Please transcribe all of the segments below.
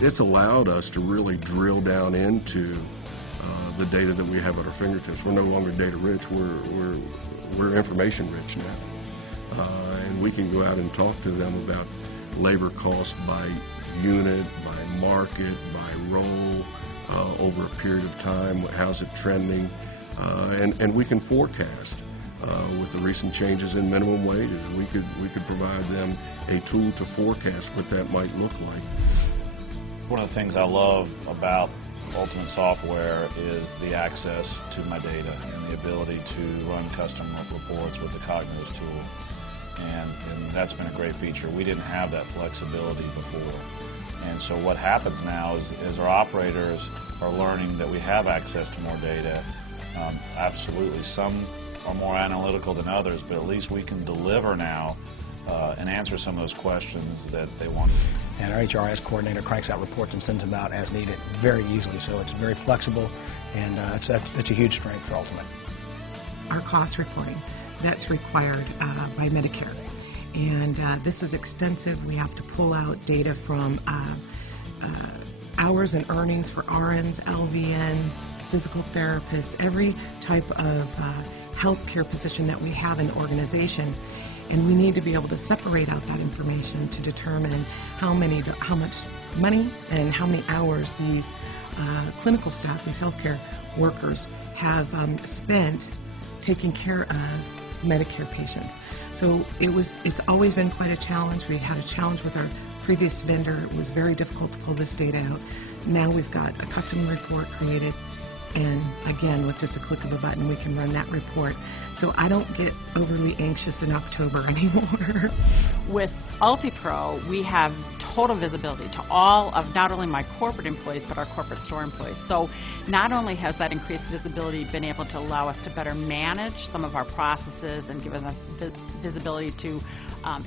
It's allowed us to really drill down into the data that we have at our fingertips. We're no longer data rich, we're information rich now. And we can go out and talk to them about labor cost by unit, by market, by role, over a period of time, how's it trending, and we can forecast. With the recent changes in minimum wages, we could provide them a tool to forecast what that might look like. One of the things I love about Ultimate Software is the access to my data and the ability to run custom reports with the Cognos tool. And that's been a great feature. We didn't have that flexibility before. And so what happens now is our operators are learning that we have access to more data. Absolutely, some are more analytical than others, but at least we can deliver now and answer some of those questions that they want. And our HRIS coordinator cranks out reports and sends them out as needed very easily, so it's very flexible, and it's a huge strength for Ultimate. Our cost reporting, that's required by Medicare. And this is extensive. We have to pull out data from hours and earnings for RNs, LVNs, physical therapists, every type of healthcare position that we have in the organization. And we need to be able to separate out that information to determine how much money and how many hours these clinical staff, these healthcare workers have spent taking care of Medicare patients. So it's always been quite a challenge. We had a challenge with our previous vendor. It was very difficult to pull this data out. Now we've got a custom report created, and again, with just a click of a button, we can run that report. So I don't get overly anxious in October anymore. With UltiPro, we have total visibility to all of not only my corporate employees, but our corporate store employees. So not only has that increased visibility been able to allow us to better manage some of our processes and give us visibility to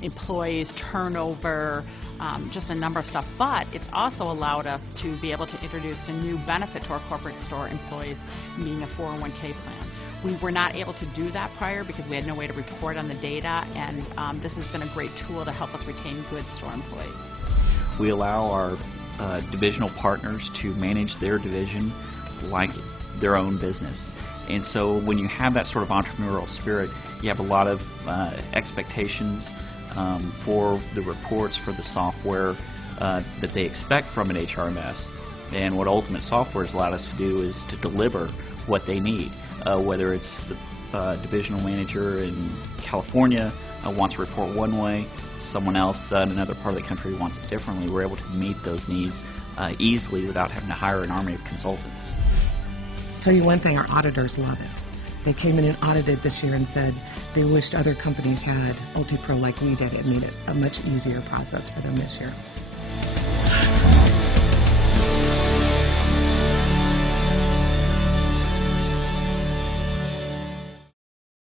employees, turnover, just a number of stuff, but it's also allowed us to be able to introduce a new benefit to our corporate store employees, being a 401k plan. We were not able to do that prior because we had no way to report on the data, and this has been a great tool to help us retain good store employees. We allow our divisional partners to manage their division like their own business. And so when you have that sort of entrepreneurial spirit, you have a lot of expectations for the reports, for the software that they expect from an HRMS. And what Ultimate Software has allowed us to do is to deliver what they need. Whether it's the divisional manager in California wants to report one way, someone else in another part of the country wants it differently, we're able to meet those needs easily without having to hire an army of consultants. Tell you one thing, our auditors love it. They came in and audited this year and said they wished other companies had UltiPro like we did. It made it a much easier process for them this year.